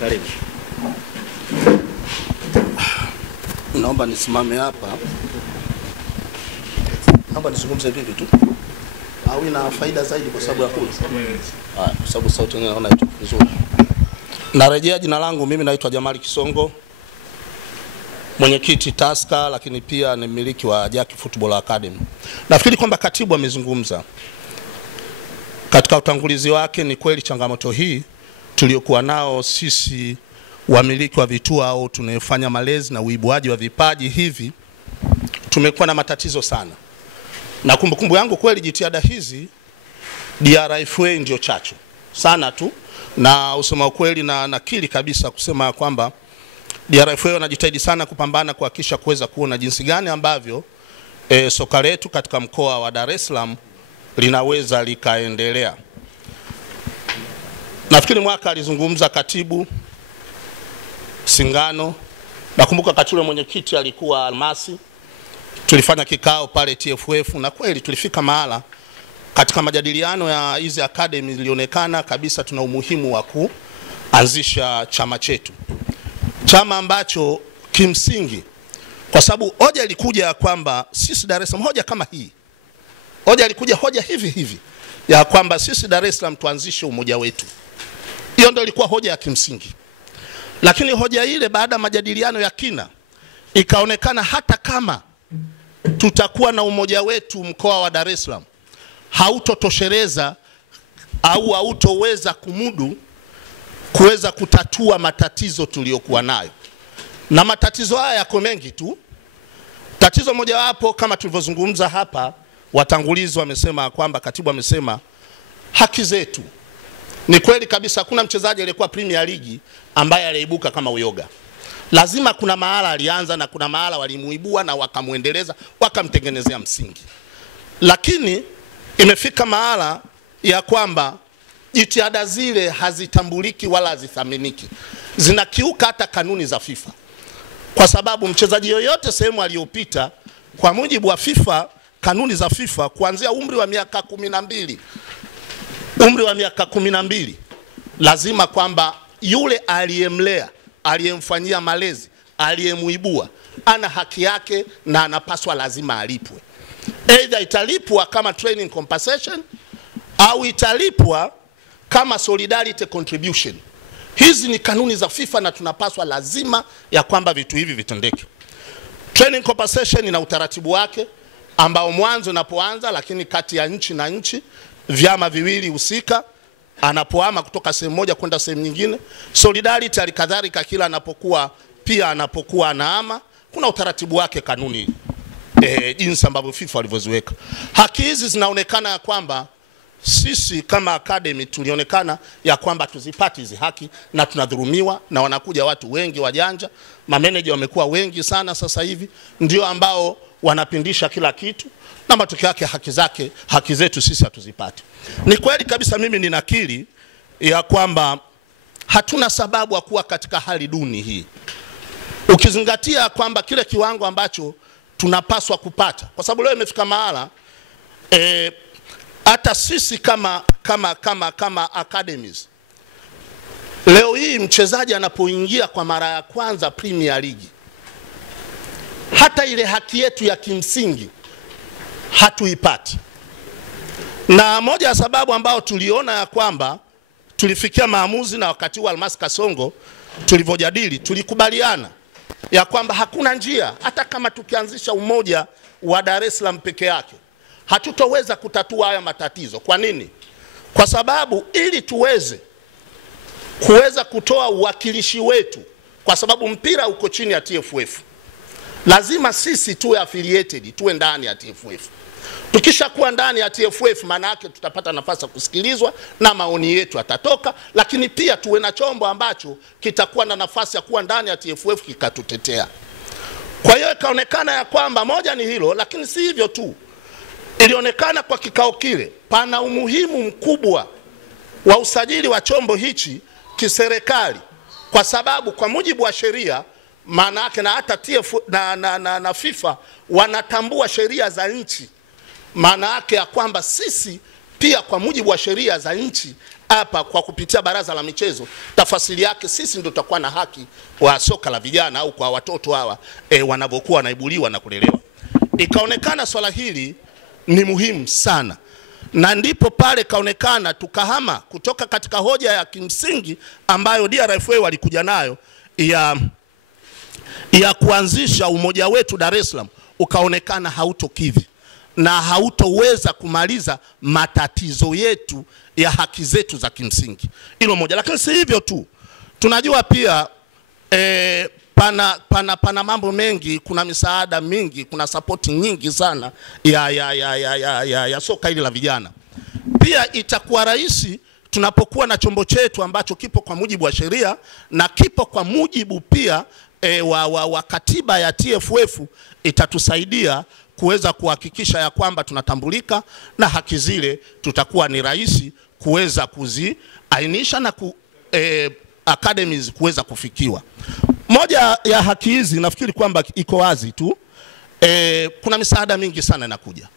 Karibu. Naomba nisimame hapa. Naomba nizungumze vipi tu. Au ina faida zaidi kwa sababu ya kula. Kwa sababu sauti yenyewe naona iko vizuri. Narejea jina langu, mimi naitwa Jamali Kisongo. Mwenyekiti Tusker, lakini pia ni mmiliki wa Jaki Football Academy. Nafikiri kwamba katibu amezungumza katika utangulizi wake. Ni kweli changamoto hii tuliokuwa nao sisi wamiliki wa vituo au tunayofanya malezi na uibuaji wa vipaji hivi, tumekuwa na matatizo sana. Na kumbukumbu yangu kweli jitihada hizi DRFA ndio chachu sana tu, na usema ukweli na nakili kabisa kusema kwamba DRFA wanajitahidi sana kupambana kuhakikisha kuweza kuona jinsi gani ambavyo soka letu katika mkoa wa Dar es Salaam linaweza likaendelea. Nafikiri mwaka alizungumza katibu Singano, nakumbuka katule mwenyekiti alikuwa Almasi. Tulifanya kikao pale TFF na kweli tulifika mahala katika majadiliano ya hizi academy ilionekana kabisa tuna umuhimu wa kuanzisha chama chetu. Chama ambacho kimsingi, kwa sababu hoja ilikuja kwamba sisi Dar es Salaam, hoja kama hii, hoja ilikuja hoja hivi ya kwamba sisi Dar es Salaam tuanzishe umoja wetu. Hiyo ndio ilikuwa hoja ya kimsingi. Lakini hoja ile baada ya majadiliano ya kina ikaonekana hata kama tutakuwa na umoja wetu mkoa wa Dar es Salaam hautotosheleza au hautoweza kumudu kuweza kutatua matatizo tuliyokuwa nayo. Na matatizo haya yako mengi tu. Tatizo moja wapo kama tulivyozungumza hapa, watangulizi wamesema kwamba katibu amesema haki zetu. Ni kweli kabisa, kuna mchezaji aliyekuwa Premier League ambaye aliibuka kama uyoga. Lazima kuna mahala alianza na kuna mahala walimuibua na wakamuendeleza, wakamtengenezea msingi. Lakini imefika mahala ya kwamba jitihada zile hazitambuliki wala hazithaminiki. Zinakiuka hata kanuni za FIFA. Kwa sababu mchezaji yoyote sehemu aliyopita kwa mujibu wa FIFA, kanuni za FIFA, kuanzia umri wa miaka 12, lazima kwamba yule aliyemlea, aliyemfanyia malezi, aliyemuibua ana haki yake na anapaswa lazima alipwe. Either italipwa kama training compensation au italipwa kama solidarity contribution. Hizi ni kanuni za FIFA na tunapaswa lazima ya kwamba vitu hivi vitendeke. Training compensation ina utaratibu wake ambao mwanzo unapoanza, lakini kati ya nchi na nchi, vyama viwili husika anapohama kutoka sehemu moja kwenda sehemu nyingine. Solidarity alikadhalika kila anapokuwa anahama, kuna utaratibu wake, kanuni jinsi ambavyo FIFA walivyoziweka. Haki hizi zinaonekana ya kwamba sisi kama academy tulionekana ya kwamba tuzipati hizi haki na tunadhulumiwa, na wanakuja watu wengi wajanja, mameneja wamekuwa wengi sana sasa hivi, ndio ambao wanapindisha kila kitu na matokeo yake haki zetu sisi hatuzipati. Ni kweli kabisa, mimi ninakiri ya kwamba hatuna sababu ya kuwa katika hali duni hii, ukizingatia kwamba kile kiwango ambacho tunapaswa kupata. Kwa sababu leo imefika mahala hata sisi kama academies, leo hii mchezaji anapoingia kwa mara ya kwanza Premier League, hata ile haki yetu ya kimsingi hatuipati. Na moja ya sababu ambao tuliona ya kwamba tulifikia maamuzi, na wakati wa Almasi Kasongo tulivyojadili, tulikubaliana ya kwamba hakuna njia, hata kama tukianzisha umoja wa Dar es Salaam peke yake hatutoweza kutatua haya matatizo. Kwa nini? Kwa sababu ili kuweza kutoa uwakilishi wetu, kwa sababu mpira uko chini ya TFF, lazima sisi tuwe affiliated, tuwe ndani ya TFF. Tukisha kuwa ndani ya TFF, maana yake tutapata nafasi ya kusikilizwa na maoni yetu yatatoka, lakini pia tuwe na chombo ambacho kitakuwa na nafasi ya kuwa ndani ya TFF kikatutetea. Kwa hiyo ikaonekana ya kwamba moja ni hilo, lakini si hivyo tu. Ilionekana kwa kikao kile pana umuhimu mkubwa wa usajili wa chombo hichi kiserikali, kwa sababu kwa mujibu wa sheria, maana yake na hata TFF na FIFA wanatambua sheria za nchi, maana yake ya kwamba sisi pia kwa mujibu wa sheria za nchi hapa kwa kupitia baraza la michezo, tafasiri yake sisi ndio tutakuwa na haki wa soka la vijana au kwa watoto hawa wanavyokuwa wanaibuliwa na kulelewa. Ikaonekana swala hili ni muhimu sana, na ndipo pale kaonekana tukahama kutoka katika hoja ya kimsingi ambayo DRFA walikuja nayo ya kuanzisha umoja wetu Dar es Salaam, ukaonekana hautokidhi na hautoweza kumaliza matatizo yetu ya haki zetu za kimsingi. Hilo moja. Lakini si hivyo tu, tunajua pia pana mambo mengi, kuna misaada mingi, kuna support nyingi sana ya soka hili la vijana. Pia itakuwa rahisi tunapokuwa na chombo chetu ambacho kipo kwa mujibu wa sheria na kipo kwa mujibu pia wa katiba ya TFF, itatusaidia kuweza kuhakikisha ya kwamba tunatambulika na haki zile tutakuwa ni rahisi kuweza kuziainisha na academies kuweza kufikiwa. Moja ya haki hizi nafikiri kwamba iko wazi tu, kuna misaada mingi sana inakuja.